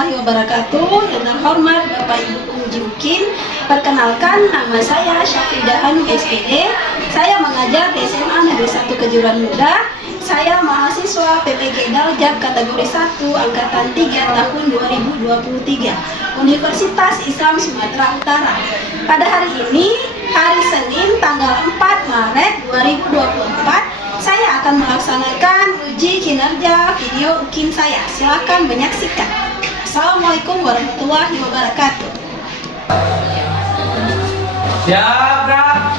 warahmatullahi wabarakatuh. Yang terhormat Bapak Ibu Penguji UKIN, perkenalkan nama saya Syafridah Hanum SPD. Saya mengajar di SMA Negeri 1 Kejuruan Muda. Saya mahasiswa PPG Daljab kategori 1 angkatan 3 tahun 2023 Universitas Islam Sumatera Utara. Pada hari ini, hari Senin tanggal 4 Maret 2024, saya akan melaksanakan uji kinerja video UKIN saya. Silakan menyaksikan. Assalamualaikum warahmatullahi wabarakatuh. Siap, Kak.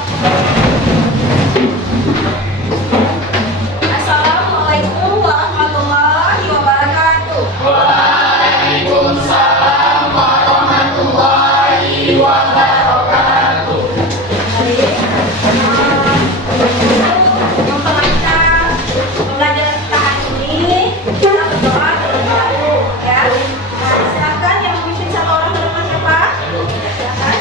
Assalamualaikum warahmatullahi wabarakatuh. Waalaikumsalam warahmatullahi wabarakatuh. Pembelajaran kita hari ini, kita berdoa terlebih dahulu, ya. Silakan yang memimpin satu orang ke depan siapa? Silakan.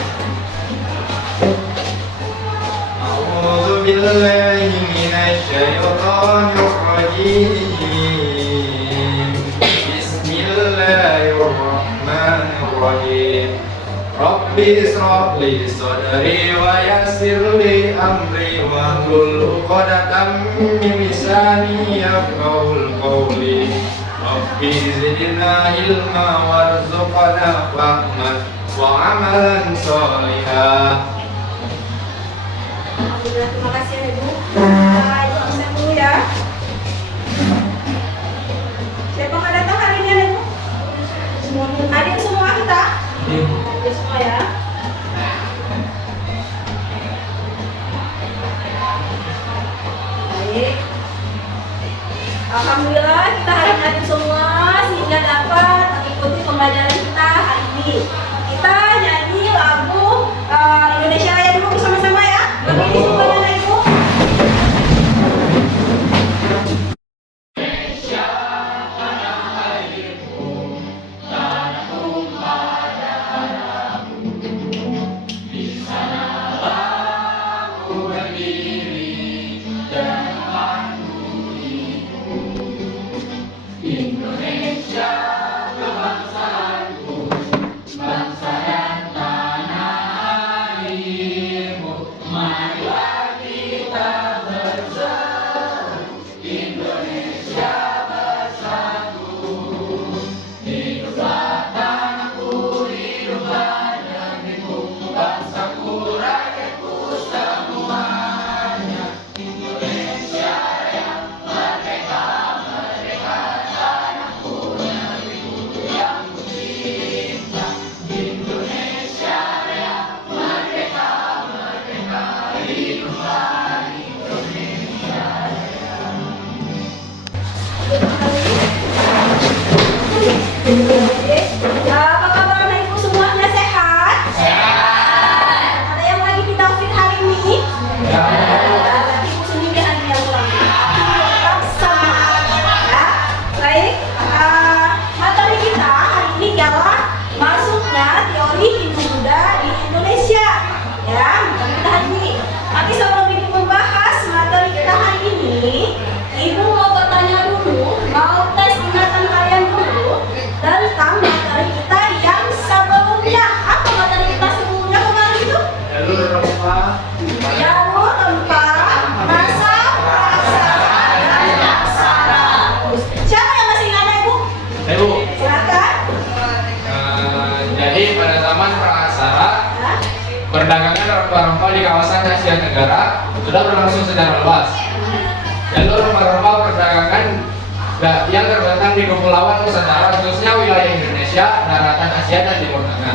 A'udzu billahi minasy syaithanir rajim. Bismillahirrahmanirrahim. Rabbi israh li sadri wa yassir li amri wa hlul 'uqdatam min lisani yafqahul qawli. Rabbi zidna ilma warzuqna fahman wa amalan sholihan. Alhamdulillah, terima kasih ya Ibu. Ibu absen dulu ya. Siapa nggak datang hari ini ya Ibu? Hadir semua kita? Hadir semua ya. Baik. Alhamdulillah kita hari ini hadir semua sehingga dapat mengikuti pembelajaran kita hari ini. Kita nyanyi lagu Indonesia Raya dulu bersama-sama ya. Berdiri semuanya Ibu. Apa kabar anak Ibu semuanya, sehat? Sehat. Ada yang lagi didaftar hari ini? Ya. Berarti Ibu sendiri ada yang kurang. Tetap semangat ya. Baik. Materi kita hari ini ialah masuknya teori Hindu Buddha di Indonesia. Ya, materi kita hari ini. Tapi sebelum Ibu membahas materi kita hari ini, Ibu mau bertanya dulu, mau tes ingatan kalian dulu tentang materi kita yang sebelumnya. Apa materi kita sebelumnya kemarin itu? Jalur rempah. Jalur rempah, rasa, prasara, dan aksara. Siapa yang masih ingat Ibu? Ibu. Silakan. Jadi pada zaman Praksara, perdagangan rempah-rempah di kawasan Asia Tenggara sudah berlangsung secara luas. Jalur rempah-rempah perdagangan yang terbentang di kepulauan Nusantara, khususnya wilayah Indonesia, daratan Asia dan Timur Tengah.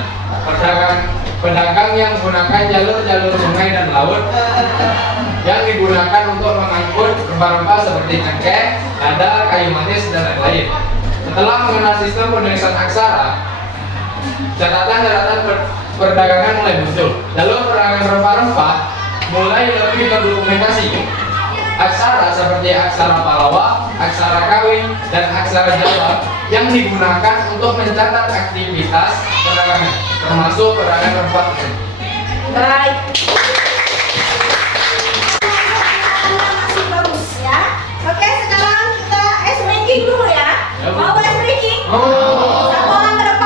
Pedagang yang menggunakan jalur-jalur sungai dan laut yang digunakan untuk mengangkut rempah-rempah seperti cengkeh, lada, kayu manis, dan lain-lain. Setelah mengenal sistem penulisan aksara, catatan-catatan perdagangan mulai muncul. Jalur perdagangan rempah-rempah mulai lebih terdokumentasi. Aksara seperti aksara Pallawa, aksara Kawi, dan aksara Jawa yang digunakan untuk mencatat aktivitas perdagangan, termasuk perdagangan rempah tersebut. Baik. Masih bagus ya. Oke, sekarang kita ice breaking dulu ya. Mau ice breaking? Satu orang ke depan.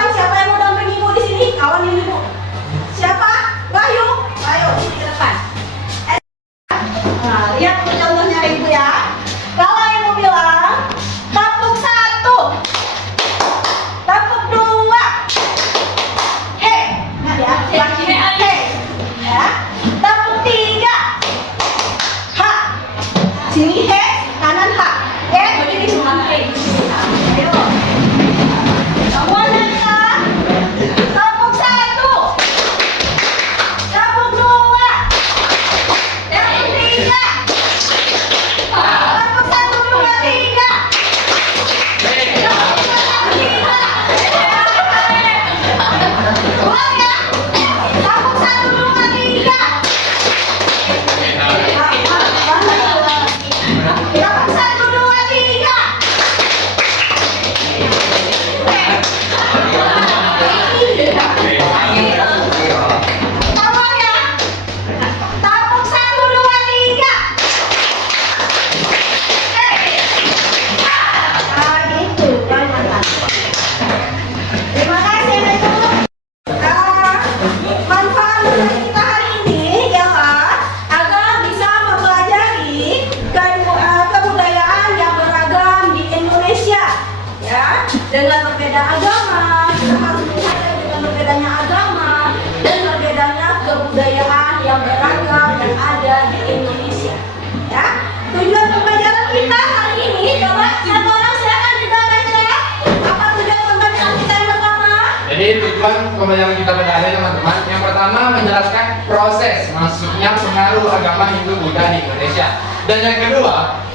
Jadi tujuan pembelajaran kita pada hari teman-teman, yang pertama menjelaskan proses masuknya pengaruh agama Hindu Buddha di Indonesia, dan yang kedua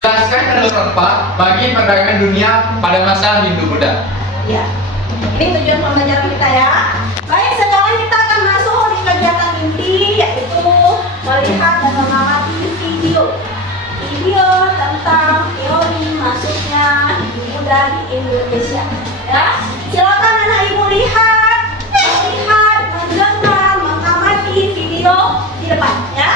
menjelaskan jalur rempah bagi perdagangan dunia pada masa Hindu Buddha. Ya, ini tujuan pembelajaran kita ya. Baik, sekarang kita akan masuk di kegiatan inti, yaitu melihat dan mengamati video tentang teori masuknya Hindu Buddha di Indonesia. Ya, silakan anak ibu lihat, mendengar, mengamati video di depan ya.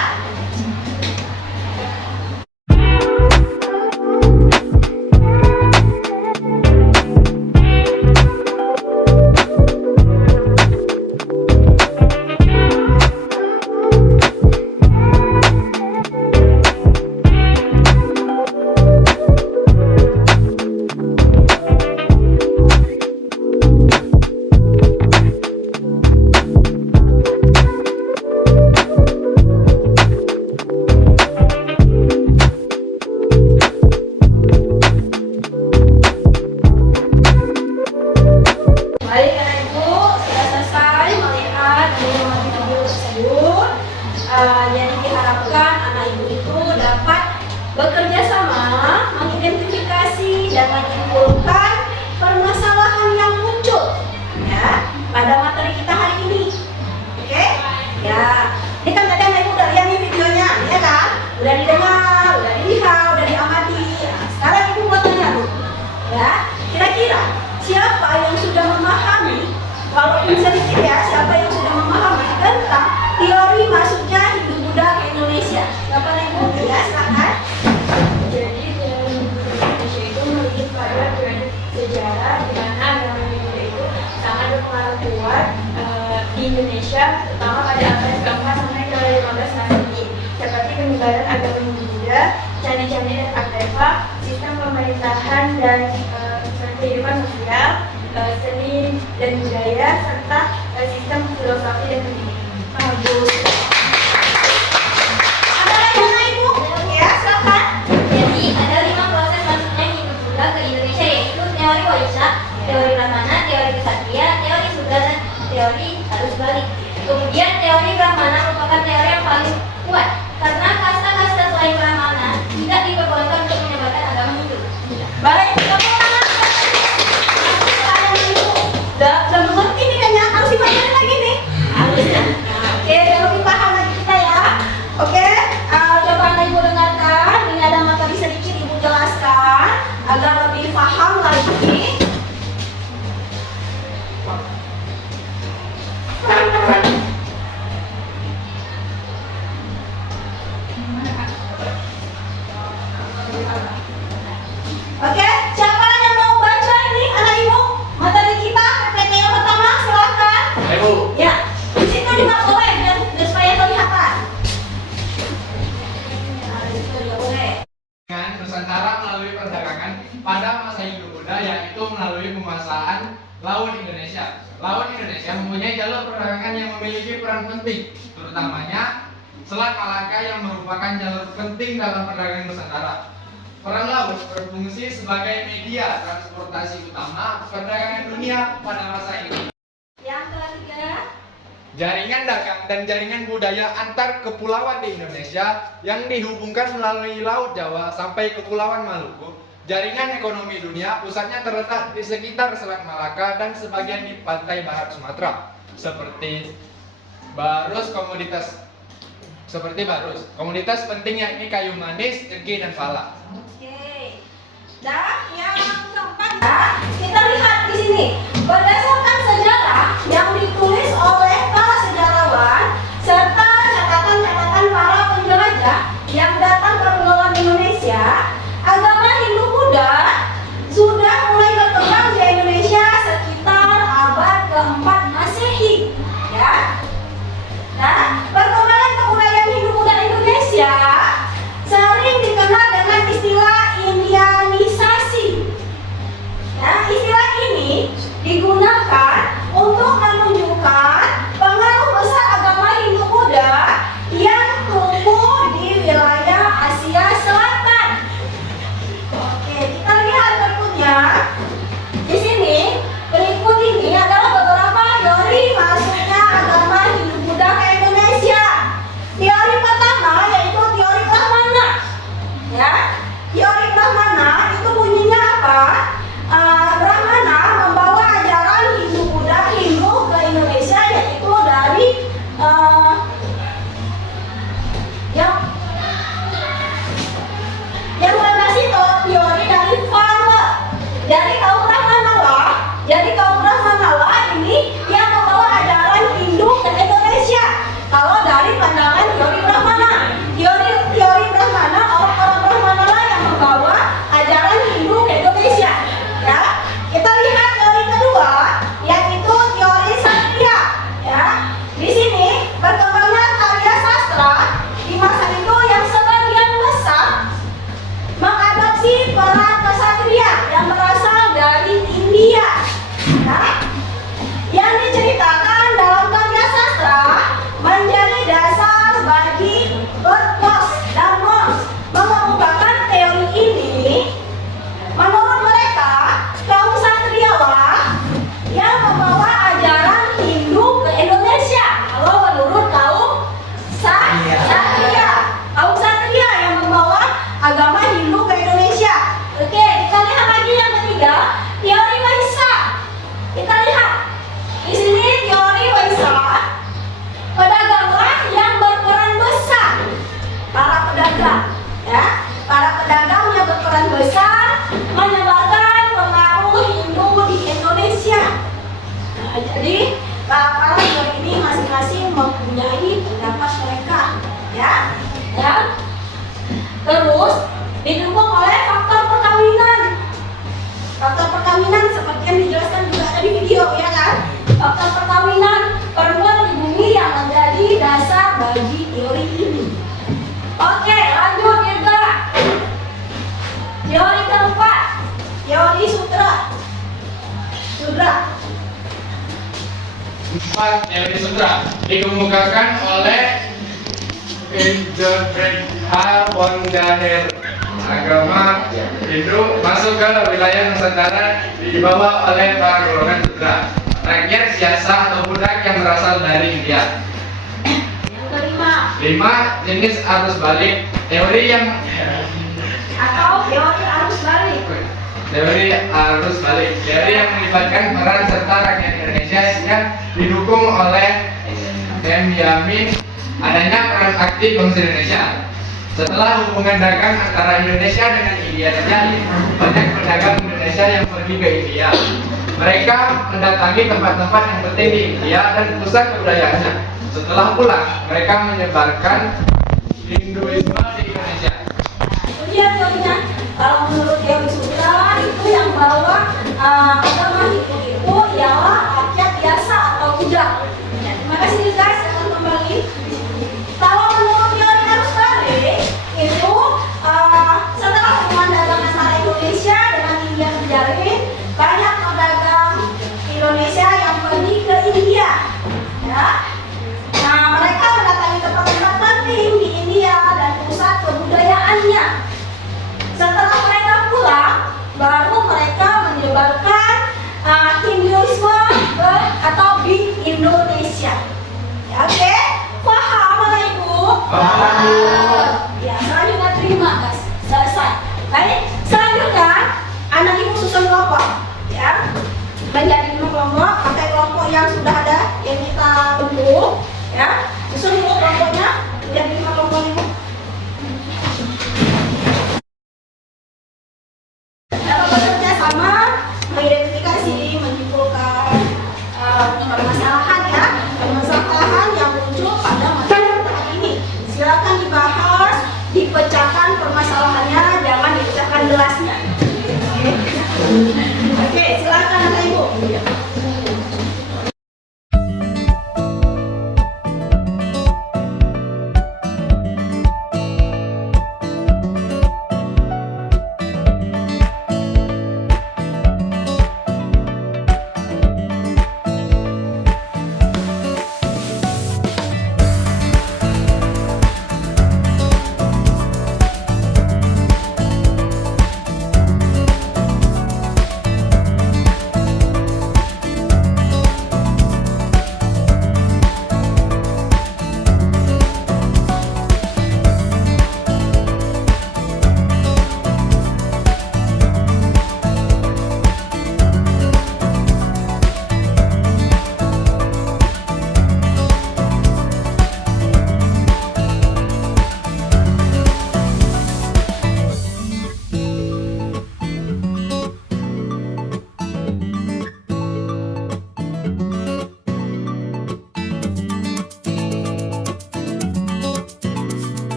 Jadi diharapkan anak ibu itu dapat bekerja sama, mengidentifikasi dan menyimpulkan permasalahan yang muncul ya pada materi kita hari ini. Oke? Ya, ini kan tadi anak ibu udah lihat nih videonya, ya kan? Udah didengar, udah dilihat, udah diamati. Nah, sekarang ibu mau tanya tuh, ya, kira-kira siapa yang sudah memahami, walaupun sedikit ya, siapa yang sudah memahami tentang teori masuknya Hindu Buddha ke Indonesia? Siapa nih ibu? Ya, silakan. Jadi teori Indonesia itu merujuk pada periode sejarah di mana agama Hindu itu sangat berpengaruh kuat di Indonesia, terutama pada abad ke-4 sampai ke-15 Masehi, seperti penyebaran agama Hindu Buddha, candi-candi dan artefak, sistem pemerintahan dan kehidupan sosial, seni dan budaya, serta sistem filosofi dan pendidikan. Bagus. Ada lagi anak ibu? Ya, silakan. Jadi ada 5 proses masuknya Hindu Buddha ke Indonesia, yaitu teori Waisak, teori Brahmana, teori Ksatria, teori Sudra, dan teori arus balik. Kemudian teori Brahmana merupakan teori yang paling kuat karena kasta-kasta selain Brahmana tidak diperbolehkan untuk menyebarkan agama Hindu. Baik, tepuk tangan. Anak ibu udah mengerti nih kayaknya, harus dipelajari lagi nih. Harus ya. Oke, biar lebih paham lagi kita ya. Oke, coba anak ibu dengarkan. Ini ada materi sedikit ibu jelaskan agar lebih paham lagi. Oke, siapa yang mau baca ini anak ibu? Materi kita PPT yang pertama, silakan. Ibu, Ya, di situ juga boleh biar supaya kelihatan. Nah, di situ juga boleh. dengan Nusantara melalui perdagangan pada masa Hindu Buddha, yaitu melalui penguasaan Laut Indonesia. Laut Indonesia mempunyai jalur perdagangan yang memiliki peran penting, terutamanya Selat Malaka yang merupakan jalur penting dalam perdagangan Nusantara. Peran laut berfungsi sebagai media transportasi utama perdagangan dunia pada masa ini. Yang ketiga, Jaringan dagang dan jaringan budaya antar kepulauan di Indonesia yang dihubungkan melalui Laut Jawa sampai Kepulauan Maluku. Jaringan ekonomi dunia pusatnya terletak di sekitar Selat Malaka dan sebagian di pantai barat Sumatera, seperti Barus. Komoditas penting yakni kayu manis, cengkeh, dan pala. oke. Dan yang keempat, ya, kita lihat di sini. Berdasarkan sejarah yang ditulis oleh para sejarawan serta catatan-catatan para penjelajah yang datang ke Kepulauan Indonesia, agama Hindu Buddha sudah mulai berkembang di Indonesia sekitar abad ke-4 Masehi. Ya. Nah, perkembangan kebudayaan Hindu Buddha Indonesia sering dikenal dengan istilah Indianisasi. Nah, istilah ini Jadi para teori ini masing-masing mempunyai pendapat mereka, ya. Terus didukung oleh faktor perkawinan. Faktor perkawinan seperti yang dijelaskan juga ada di video, ya kan? Faktor perkawinan perempuan di bumi yang menjadi dasar bagi teori ini. Oke, lanjut Dirga. Teori keempat, teori sudra. Teori sudra dikemukakan oleh Hildebrandt H. von Daher. Agama Hindu masuk ke wilayah Nusantara dibawa oleh para golongan sudra, rakyat biasa atau budak yang berasal dari India. Yang kelima, 5. Jenis arus balik. Teori yang atau teori arus balik. Teori arus balik. Teori yang melibatkan peran serta rakyat Indonesia yang didukung oleh M. Yamin adanya peran aktif bangsa Indonesia. Setelah hubungan dagang antara Indonesia dengan India terjadi, banyak pedagang Indonesia yang pergi ke India. Mereka mendatangi tempat-tempat yang penting di India dan pusat kebudayaannya. Setelah pulang, mereka menyebarkan Hinduisme di Indonesia. Itu dia teorinya. Kalau menurut teori sudra itu yang bawa agama Hindu itu ialah rakyat biasa atau budak. Ya, terima kasih guys, akan kembali. Kalau menurut teori arus balik itu setelah hubungan dagang antara Indonesia dengan India terjalin, banyak pedagang Indonesia yang pergi ke India. Ya. Nah, mereka mendatangi tempat-tempat penting di India dan pusat kebudayaannya. Setelah mereka pulang, baru mereka menyebarkan Hinduisme atau di Indonesia. Ya, oke? Paham Bapak Ibu? Paham. Ya, selanjutnya terima guys. Selesai. Baik, selanjutnya anak ibu susun kelompok. Ya, menjadi 5 kelompok. Pakai kelompok yang sudah ada yang kita bentuk. Ya, susun dulu kelompoknya menjadi 5 kelompok ibu. Dapat bekerja sama, mengidentifikasi, menyimpulkan permasalahan ya, permasalahan yang muncul pada masalah ini. Silakan dibahas, dipecahkan permasalahannya, jangan dipecahkan gelasnya. Oke, silakan Bapak Ibu.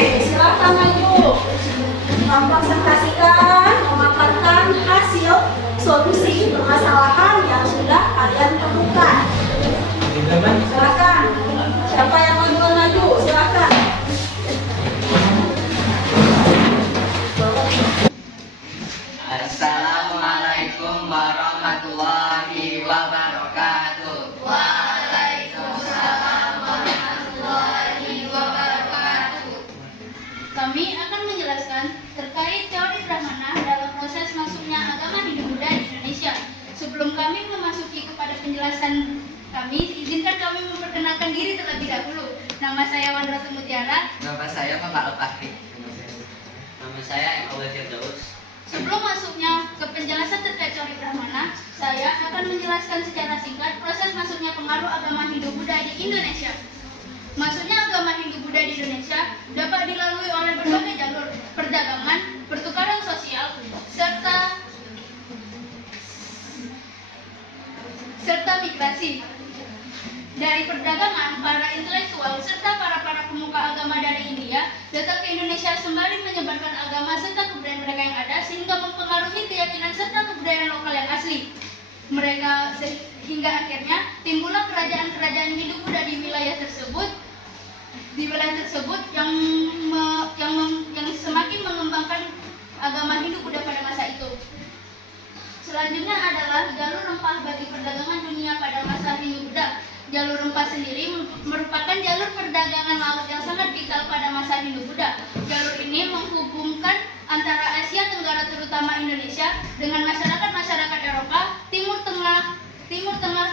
Silakan maju mempresentasikan, memaparkan hasil solusi permasalahan yang sudah kalian temukan. Silakan. Siapa yang mau maju? Silakan. Assalamualaikum warahmatullahi wabarakatuh. Waalaikumsalam warahmatullahi wabarakatuh. Kami akan menjelaskan terkait teori Brahmana dalam proses masuknya agama Hindu-Buddha di Indonesia. Sebelum kami memasuki kepada penjelasan kami, izinkan kami memperkenalkan diri terlebih dahulu. Nama saya Wandra Mutiara. Nama saya Muhammad Al-Fakri. Nama saya Eko Firdaus. Sebelum masuknya ke penjelasan terkait teori Brahmana, saya akan menjelaskan secara singkat proses agama Hindu-Buddha di Indonesia. Masuknya agama Hindu-Buddha di Indonesia dapat dilalui oleh berbagai jalur: perdagangan, pertukaran sosial, serta migrasi. Dari perdagangan, para intelektual serta para pemuka agama dari India datang ke Indonesia sembari menyebarkan agama serta kebudayaan mereka yang ada, sehingga mempengaruhi keyakinan serta kebudayaan lokal yang asli. Mereka hingga akhirnya timbullah kerajaan-kerajaan Hindu-Buddha di wilayah tersebut yang semakin mengembangkan agama Hindu-Buddha pada masa itu. Selanjutnya adalah jalur rempah bagi perdagangan dunia pada masa Hindu-Buddha. Jalur rempah sendiri merupakan jalur perdagangan laut yang sangat vital pada masa Hindu-Buddha. Jalur ini menghubungkan antara Asia Tenggara terutama Indonesia dengan masyarakat-masyarakat Eropa, Timur Tengah,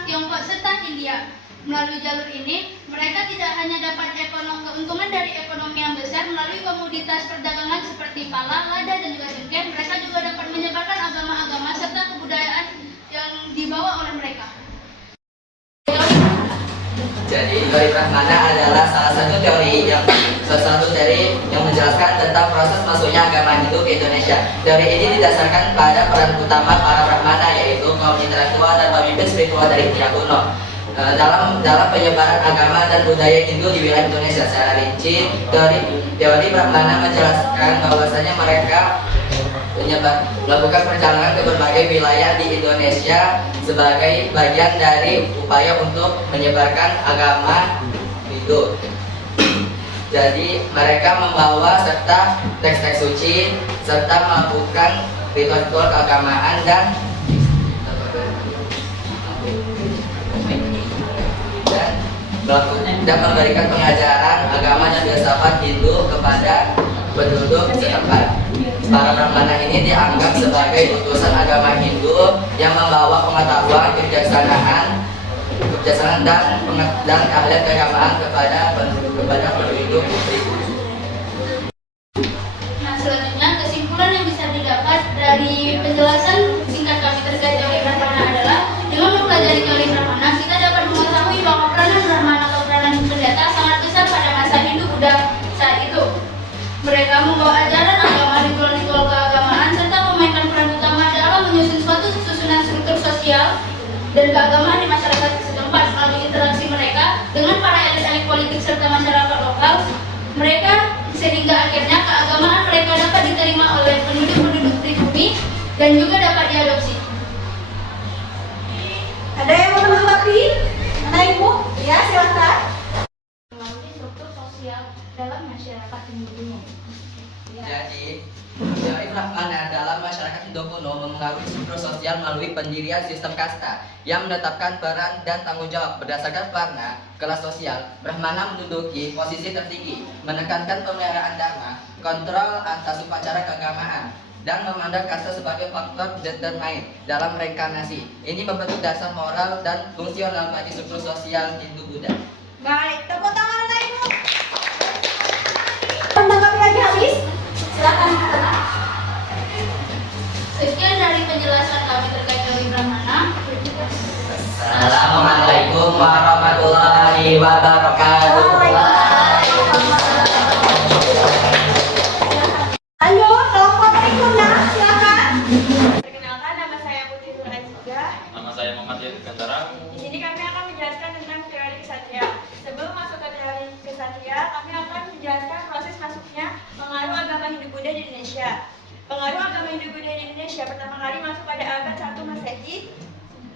Tiongkok serta India. Melalui jalur ini, mereka tidak hanya dapat keuntungan dari ekonomi yang besar melalui komoditas perdagangan seperti pala, lada, dan juga jengker, mereka juga dapat menyebarkan agama-agama serta kebudayaan yang dibawa oleh mereka. Jadi teori Brahmana adalah salah satu teori yang menjelaskan tentang proses masuknya agama Hindu ke Indonesia. Teori ini didasarkan pada peran utama para Brahmana, yaitu kaum intelektual dan pemimpin spiritual dari India kuno dalam penyebaran agama dan budaya Hindu di wilayah Indonesia. Secara rinci, teori Brahmana menjelaskan bahwasanya mereka melakukan perjalanan ke berbagai wilayah di Indonesia sebagai bagian dari upaya untuk menyebarkan agama Hindu. Jadi mereka membawa serta teks-teks suci serta melakukan ritual-ritual keagamaan dan memberikan pengajaran agama dan filsafat Hindu kepada penduduk setempat. Para Brahmana ini dianggap sebagai utusan agama Hindu yang membawa pengetahuan, kebijaksanaan dan keahlian keagamaan kepada penduduk. Nah, selanjutnya kesimpulan yang bisa didapat dari penjelasan singkat kami terkait teori Brahmana adalah, dengan mempelajari teori Brahmana, kita dapat mengetahui bahwa peranan Brahmana atau peranan pendeta sangat besar pada masa Hindu-Buddha saat itu. Mereka membawa ajaran agama, ritual-ritual keagamaan, serta memainkan peran utama dalam menyusun suatu susunan struktur sosial dan keagamaan di masyarakat setempat. Melalui interaksi mereka dengan para elit-elit politik serta masyarakat lokal, mereka sehingga akhirnya keagamaan mereka dapat diterima oleh penduduk-penduduk pribumi dan juga dapat diadopsi. Ada yang mau menanggapi? Mana Ibu? Ya, silakan. Melalui struktur sosial dalam masyarakat Hindu kuno. Jadi, teori Brahmana dalam masyarakat Hindu kuno memengaruhi struktur sosial melalui pendirian sistem kasta yang menetapkan peran dan tanggung jawab berdasarkan warna, kelas sosial. Brahmana menduduki posisi tertinggi, menekankan pemeliharaan dharma, kontrol atas upacara keagamaan, dan memandang kasta sebagai faktor determain dalam reinkarnasi. Ini membentuk dasar moral dan fungsional bagi struktur sosial Hindu-Buddha. Baik, tepuk tangan anak Ibu. Menanggapi lagi habis? Silakan. Sekian dari penjelasan kami terkait teori Brahmana. Assalamualaikum warahmatullahi wabarakatuh. Ayo, kelompok berikutnya, silakan. Perkenalkan, nama saya Putri Nur Aziza. Nama saya Muhammad Yadid Gantara. Di sini kami akan menjelaskan tentang teori kesatria. Sebelum masuk ke teori kesatria, kami akan menjelaskan proses masuknya pengaruh agama Hindu-Buddha di Indonesia. Pengaruh agama Hindu-Buddha di Indonesia pertama kali masuk pada abad 1 Masehi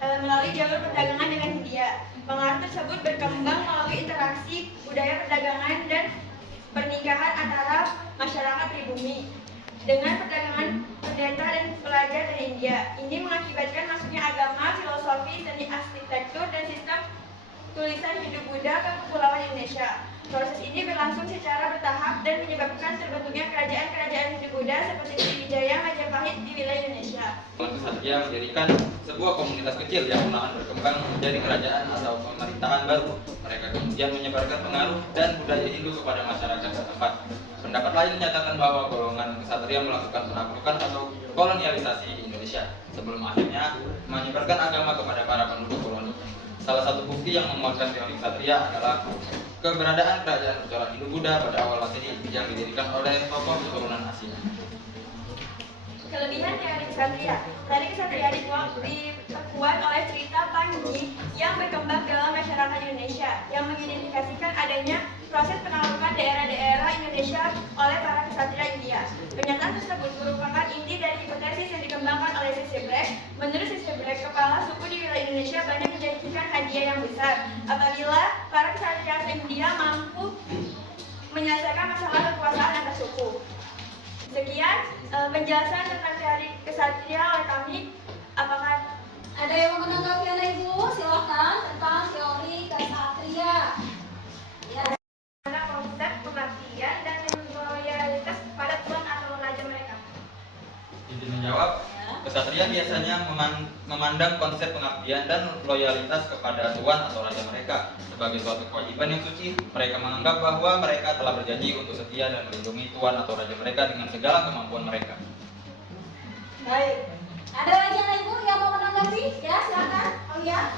melalui jalur perdagangan dengan India. Pengaruh tersebut berkembang melalui interaksi budaya perdagangan dan pernikahan antara masyarakat pribumi dengan perdagangan pendeta dan pelajar dari India. Ini mengakibatkan masuknya agama, filosofi, seni arsitektur, dan sistem tulisan Hindu-Buddha ke kepulauan Indonesia. Proses ini berlangsung secara bertahap dan menyebabkan terbentuknya kerajaan-kerajaan Hindu-Buddha seperti Sriwijaya, Majapahit di wilayah Indonesia. Kesatria mendirikan sebuah komunitas kecil yang perlahan berkembang menjadi kerajaan atau pemerintahan baru. Mereka kemudian menyebarkan pengaruh dan budaya Hindu kepada masyarakat setempat. Pendapat lain menyatakan bahwa golongan kesatria melakukan penaklukan atau kolonialisasi Indonesia sebelum akhirnya menyebarkan agama kepada para penduduk koloni. Salah satu bukti yang menguatkan teori ksatria adalah keberadaan kerajaan bercorak Hindu-Buddha pada awal Masehi yang didirikan oleh tokoh keturunan Asia. Kelebihan teori ksatria. Teori ksatria diperkuat oleh cerita Panji yang berkembang dalam masyarakat Indonesia yang mengidentifikasikan adanya proses penaklukan daerah-daerah Indonesia oleh para ksatria India. Pernyataan tersebut merupakan inti dari hipotesis yang dikembangkan oleh C.C. Black. Menurut C.C. Black, kepala suku di wilayah Indonesia banyak menjanjikan hadiah yang besar apabila para ksatria India mampu menyelesaikan masalah kekuasaan antar suku. Sekian penjelasan tentang teori ksatria oleh kami. Apakah Ada yang mau menanggapi anak ibu? Silahkan tentang teori ksatria. Ya. ada konsep pengabdian dan loyalitas pada tuan atau raja mereka? Izin menjawab, ksatria biasanya memandang konsep pengabdian dan loyalitas kepada tuan atau raja mereka sebagai suatu kewajiban yang suci. Mereka menganggap bahwa mereka telah berjanji untuk setia dan melindungi tuan atau raja mereka dengan segala kemampuan mereka. Baik. Ada lagi anak ibu yang mau menanggapi? Ya, silakan. Oh ya.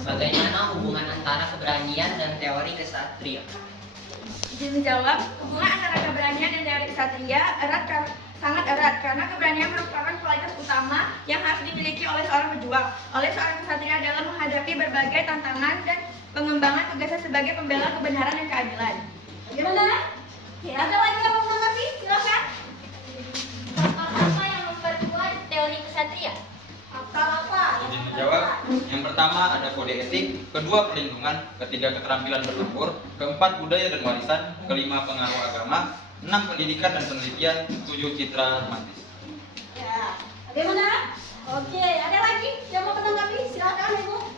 Bagaimana hubungan antara keberanian dan teori ksatria? Izin menjawab, hubungan antara keberanian dan teori ksatria sangat erat karena keberanian merupakan kualitas utama yang harus dimiliki oleh seorang pejuang, oleh seorang ksatria dalam menghadapi berbagai tantangan dan pengembangan tugasnya sebagai pembela kebenaran dan keadilan. Gimana? Ya, ada lagi yang mau menanggapi? Silakan. Faktor apa yang memperkuat teori ksatria? Faktor apa? Izin menjawab, yang pertama ada kode etik, kedua perlindungan, ketiga keterampilan bertempur, keempat budaya dan warisan, kelima pengaruh agama, 6 pendidikan dan penelitian, 7 citra romantis. Ya. Bagaimana? Oke, ada lagi yang mau menanggapi? Silakan ibu.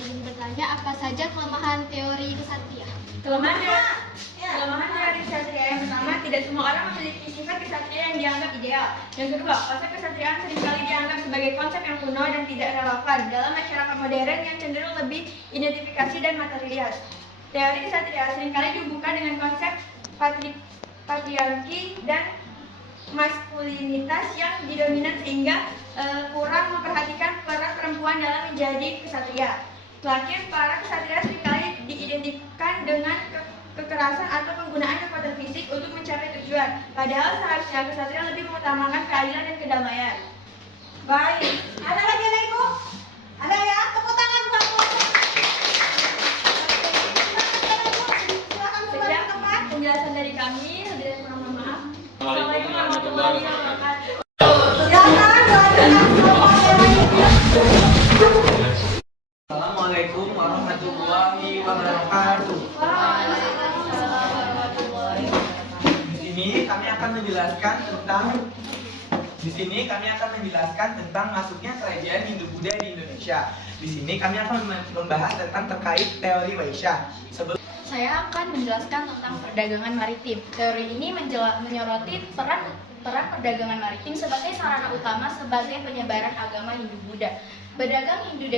Ingin bertanya apa saja kelemahan teori ksatria? Kelemahan teori ksatria yang pertama, tidak semua orang memiliki sifat ksatria yang dianggap ideal. Yang kedua, konsep kesatriaan seringkali dianggap sebagai konsep yang kuno dan tidak relevan dalam masyarakat modern yang cenderung lebih identifikasi dan materialis. Teori ksatria seringkali dihubungkan dengan konsep patriarki dan maskulinitas yang didominan sehingga kurang memperhatikan peran perempuan dalam menjadi ksatria. Terakhir, para ksatria seringkali diidentikan dengan kekerasan atau penggunaan kekuatan fisik untuk mencapai tujuan. Padahal seharusnya ksatria lebih mengutamakan keadilan dan kedamaian. Baik. Ada lagi anak ibu? Ada ya? Tepuk tangan buat silakan kembali Sekian ke tempat. penjelasan dari kami. Lebih dari kurang mohon maaf. Assalamualaikum warahmatullahi wabarakatuh. Silakan Assalamualaikum warahmatullahi wabarakatuh. Di sini kami akan menjelaskan tentang masuknya kerajaan Hindu-Buddha di Indonesia. Di sini kami akan membahas tentang terkait teori Vaishya. Saya akan menjelaskan tentang perdagangan maritim. Teori ini menyoroti peran perdagangan maritim sebagai sarana utama sebagai penyebaran agama Hindu-Buddha. Pedagang Hindu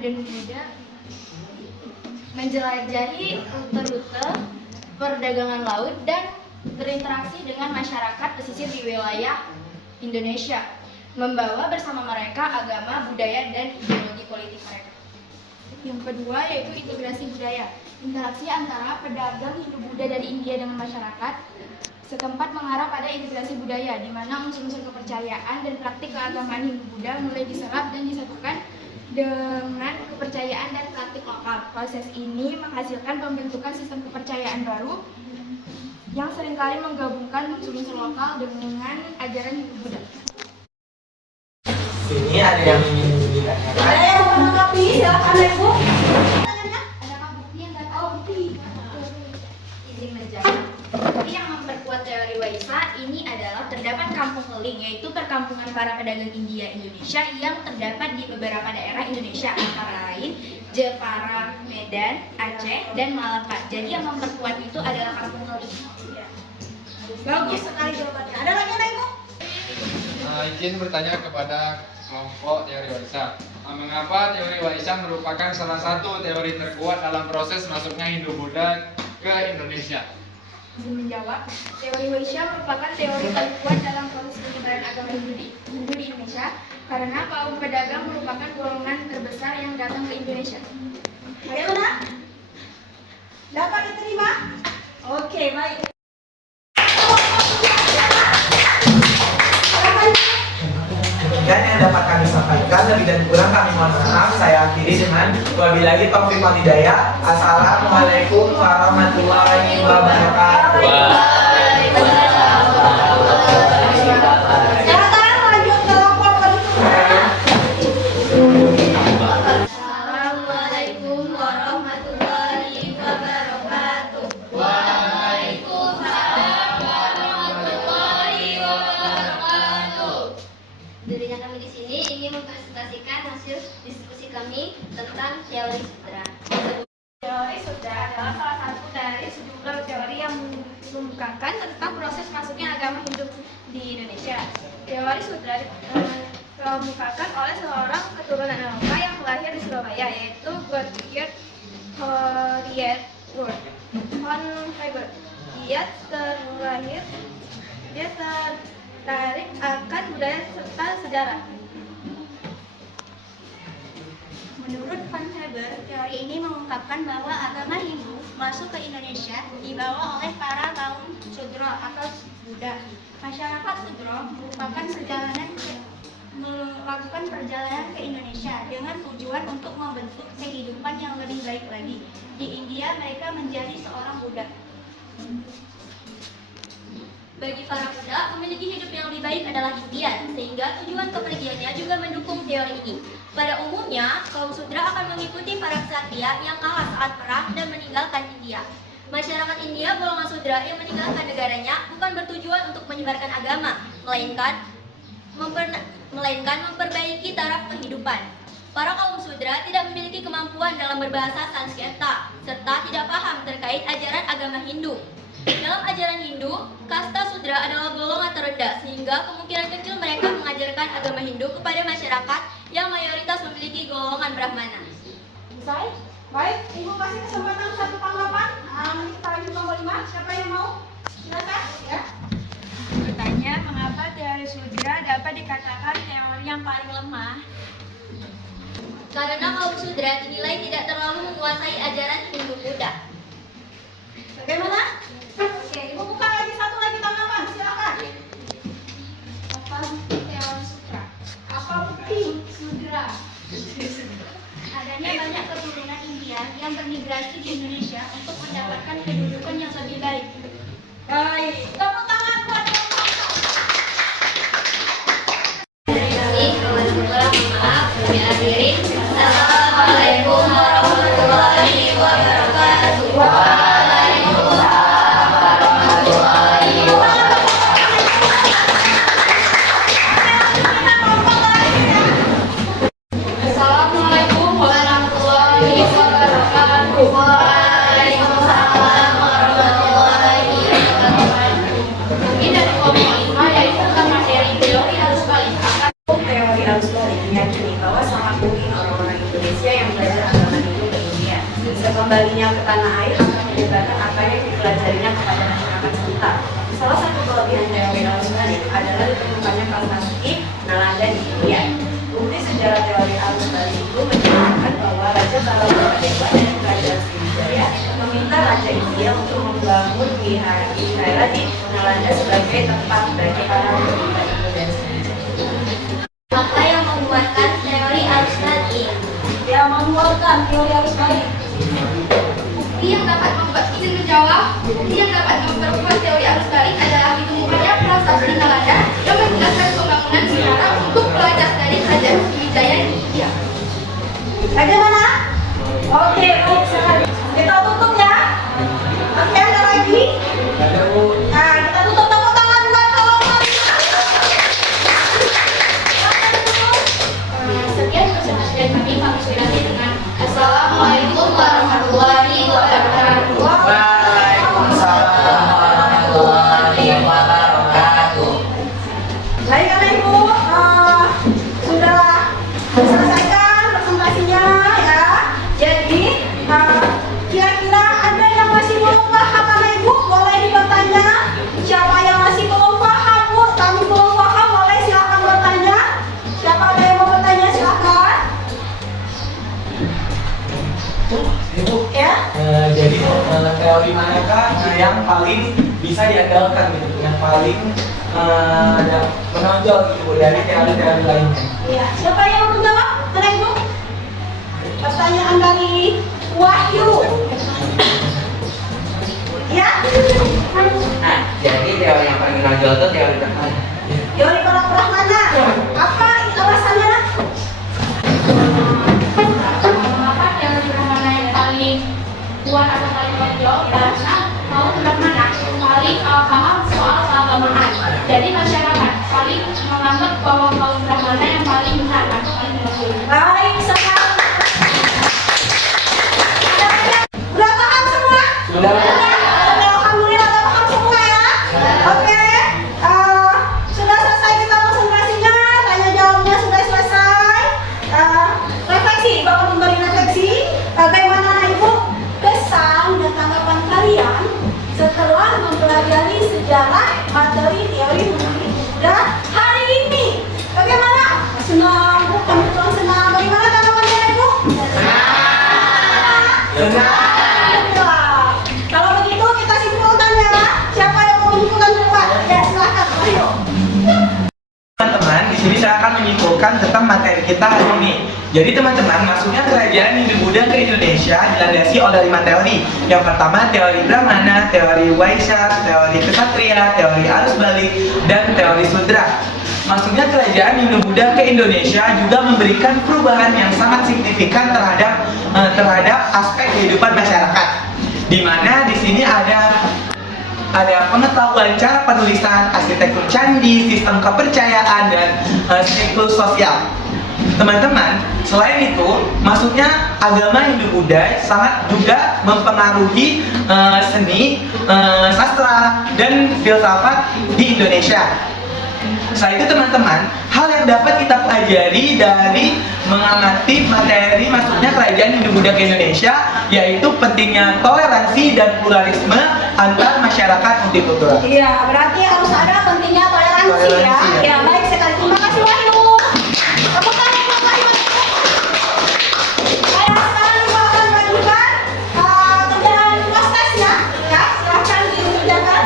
dan Buddha menjelajahi rute-rute perdagangan laut dan berinteraksi dengan masyarakat pesisir di wilayah Indonesia, membawa bersama mereka agama, budaya, dan ideologi politik mereka. Yang kedua yaitu integrasi budaya. Interaksi antara pedagang Hindu-Buddha dari India dengan masyarakat setempat mengarah pada integrasi budaya, di mana unsur-unsur kepercayaan dan praktik keagamaan Hindu-Buddha mulai diserap dan disatukan dengan kepercayaan dan praktik lokal. Proses ini menghasilkan pembentukan sistem kepercayaan baru yang seringkali menggabungkan unsur-unsur lokal dengan ajaran Hindu-Buddha. Sini ada yang ingin ditanyakan. Ada yang mau menanggapi? Silakan ibu. Adakah bukti yang dapat Bukti. Izin menjawab. Bukti yang memperkuat teori Vaishya ini adalah terdapat kampung keling, yaitu perkampungan para pedagang India Indonesia yang terdapat di beberapa daerah Indonesia, antara lain Jepara, Medan, Aceh, dan Malaka. Jadi yang memperkuat itu adalah kampung keling. Bagus sekali jawabannya. Ada lagi anak ibu? Izin bertanya kepada kelompok teori Vaishya. Mengapa teori Vaishya merupakan salah satu teori terkuat dalam proses masuknya Hindu-Buddha ke Indonesia? izin menjawab. Teori Waisya merupakan teori paling kuat dalam proses penyebaran agama Hindu di Indonesia karena kaum pedagang merupakan golongan terbesar yang datang ke Indonesia. Bagaimana? Dapat diterima? Oke, baik. Dan yang dapat kami sampaikan, lebih dan kurang kami mohon maaf. Saya akhiri dengan wabillahi taufiq wal hidayah. Assalamualaikum warahmatullahi wabarakatuh. Sekarang lanjut ke rapor kedua. Assalamualaikum warahmatullahi wabarakatuh. Waalaikumsalam warahmatullahi wabarakatuh. Dirinya kami di sini ingin mempresentasikan hasil diskusi kami tentang teori sudra. Teori sudra adalah salah satu dari sejumlah teori yang mengemukakan tentang proses masuknya agama Hindu di Indonesia. Teori sudra dikemukakan oleh seorang keturunan Eropa yang lahir di Surabaya, yaitu Gottfried von Weber. Dia tertarik akan budaya serta sejarah. Menurut Van Weber, teori ini mengungkapkan bahwa agama Hindu masuk ke Indonesia dibawa oleh para kaum Sudra atau Buddha. Masyarakat Sudra melakukan perjalanan ke Indonesia dengan tujuan untuk membentuk kehidupan yang lebih baik lagi. Di India, mereka menjadi seorang Buddha. Bagi para Buddha, memiliki hidup yang lebih baik adalah impian, sehingga tujuan kepergiannya juga mendukung teori ini. Pada umumnya, kaum Sudra akan mengikuti para ksatria yang kalah saat perang dan meninggalkan India. Masyarakat India golongan Sudra yang meninggalkan negaranya bukan bertujuan untuk menyebarkan agama, melainkan memperbaiki taraf kehidupan. Para kaum Sudra tidak memiliki kemampuan dalam berbahasa Sanskerta, serta tidak paham terkait ajaran agama Hindu. Dalam ajaran Hindu, kasta Sudra adalah golongan terendah, sehingga kemungkinan kecil mereka mengajarkan agama Hindu kepada masyarakat yang mayoritas memiliki golongan Brahmana. Selesai? Baik, Ibu kasih kesempatan satu tanggapan. Kita lanjut nomor 5. Siapa yang mau? Silakan. Ya. Bertanya, mengapa teori sudra dapat dikatakan teori yang paling lemah? Karena kaum Sudra dinilai tidak terlalu menguasai ajaran Hindu Buddha. Bagaimana? Oke, Ibu buka lagi satu lagi tanggapan. Silakan. Apa teori sudra? Apa bukti? Sudra. Adanya banyak keturunan India yang bermigrasi di Indonesia untuk mendapatkan kedudukan yang lebih baik. Baik, tepuk tangan buat Assalamualaikum warahmatullahi wabarakatuh. Assalamualaikum warahmatullahi wabarakatuh. Waalaikumsalam warahmatullahi wabarakatuh. Kami dari kelompok 5 yaitu tentang materi teori arus balik akan Teori arus balik meyakini bahwa sangat mungkin orang-orang Indonesia yang belajar agama Hindu ke India, sekembalinya ke tanah air akan menyebarkan apa yang dipelajarinya kepada masyarakat sekitar. Salah satu kelebihan teori arus balik adalah ditemukannya prasasti Nalanda di India. Bukti sejarah teori arus balik itu menunjukkan bahwa Raja Baladewa dari Kerajaan Sriwijaya meminta Raja India untuk membangun wihara di Nalanda sebagai tempat bagi para wanita Hindu dan Sriwijaya. Apa yang menguatkan teori arus balik? yang mengeluarkan teori arus balik. Bukti yang dapat memperkuat teori arus balik adalah ditemukannya prasasti Nalanda yang menjelaskan pembangunan wihara untuk pelajar dari Kerajaan Sriwijaya di India. Bagaimana? Oke, baik sekali. Kita tutup ya. Oke, ada lagi? Nah, kita tutup tepuk tangan buat kawan-kawan. Sekian presentasi dari kami sudahi dengan Assalamualaikum warahmatullahi wabarakatuh. Waalaikumsalam warahmatullahi wabarakatuh. Baik, Bapak Ibu, sudah selesaikan presentasinya ya. Jadi Jadi teori manakah yang paling bisa diandalkan gitu, yang paling menonjol gitu dari teori-teori lainnya? Iya, siapa yang mau menjawab? Mana Ibu? Pertanyaan dari Wahyu. Ya? Nah, jadi teori yang paling menonjol itu teori Brahmana. Teori para Brahmana. Apa alasannya? Mengapa teori Brahmana yang paling kuat atau paling menonjol? Karena mau Brahmana paling paham soal keagamaan. Jadi masyarakat paling menganggap bahwa kaum Brahmana yang paling benar atau paling menonjol. Baik sekali. Sudah paham semua? Sudah. Alhamdulillah sudah paham semua ya. Oke. Sudah selesai kita konsentrasinya, tanya jawabnya sudah selesai. Refleksi, Bapak memberi refleksi. Bagaimana Ibu kesan dan tanggapan kalian setelah mempelajari sejarah materi teori mengenai Buddha hari ini? Bagaimana? Senang, bukan betul senang. Bagaimana tanggapannya Ibu? Senang. Kalau begitu kita simpulkan ya. Siapa yang mau menyimpulkan duluan? Ya, silakan. Ayo. Teman-teman, di sini saya akan menyimpulkan tentang materi kita hari ini. Jadi teman-teman, masuknya kerajaan Hindu Buddha ke Indonesia dilandasi oleh 5 teori. Yang pertama teori Brahmana, teori Waisya, teori Ksatria, teori arus balik, dan teori Sudra. Masuknya kerajaan Hindu Buddha ke Indonesia juga memberikan perubahan yang sangat signifikan terhadap aspek kehidupan masyarakat. Di mana di sini ada pengetahuan cara penulisan, arsitektur candi, sistem kepercayaan, dan siklus sosial. Teman-teman, selain itu, masuknya agama Hindu Buddha sangat juga mempengaruhi seni, sastra, dan filsafat di Indonesia. Selain itu teman-teman, hal yang dapat kita pelajari dari mengamati materi masuknya kerajaan Hindu Buddha ke Indonesia yaitu pentingnya toleransi dan pluralisme antar masyarakat multikultural. Iya, berarti harus ada pentingnya toleransi ya. ya. Ya, baik sekali. Terima kasih Wahyu. Tepuk tangan buat Wahyu. Saya sekarang juga akan bagikan kerjaan kelas tes ya. Ya, silahkan dikerjakan.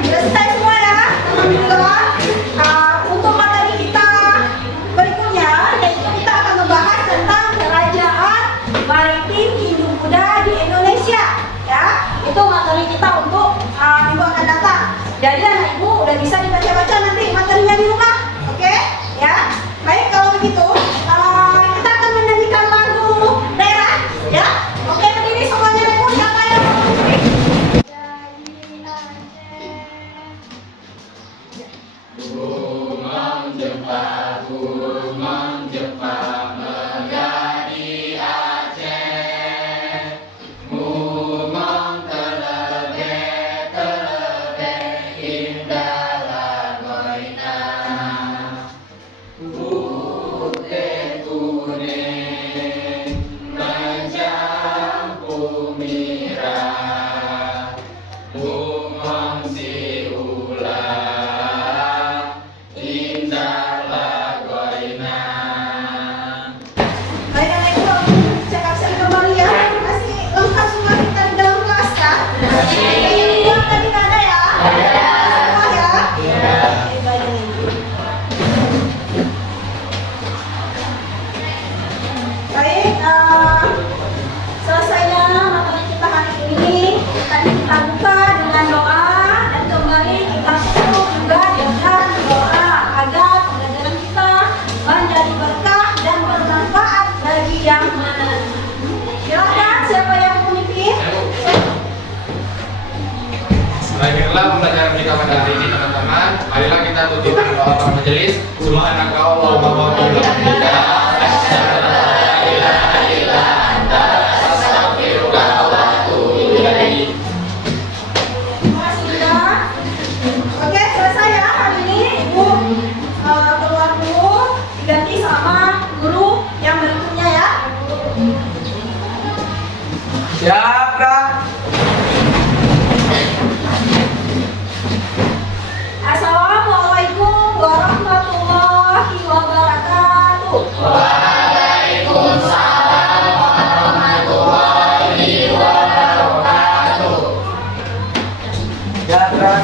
Selesai semua ya. Alhamdulillah. Untuk materi kita berikutnya yaitu kita akan membahas tentang kerajaan maritim Hindu Buddha di Indonesia. Ya, itu materi kita untuk minggu akan datang. Jadi anak ibu udah bisa dibaca-baca nanti materinya di rumah. Oke? Ya. Baik kalau begitu kita akan menyanyikan lagu daerah. Ya. Oke berdiri semuanya ibu siapa yang Gumam Jepang menjadi Aceh. Gumam terlebih indah lagoina. Putih kuning mencampur merah. Gumam si ular indah lagoina. Baik anak ibu, cek absen kembali ya. Masih lengkap semua kita di dalam kelas kan? Yang dibuang tadi nggak ada ya? Semua ya? Oke, baik. Baik, selesainya materi kita hari ini. Tadi kita buka dengan doa dan kembali kita tutup juga dengan doa agar pembelajaran kita menjadi berkah dan bermanfaat bagi yang mendengar. Silakan siapa yang memimpin? Baiklah pembelajaran kita pada hari ini teman-teman. Marilah kita tutup dengan doa para majelis. Subhanakallahumma wa bihamdika asyhadu an la ilaha illa anta astaghfiruka wa atubu ilaik. Terima kasih. Dakra. Assalamualaikum warahmatullahi wabarakatuh. Waalaikumsalam warahmatullahi wabarakatuh. Dakra.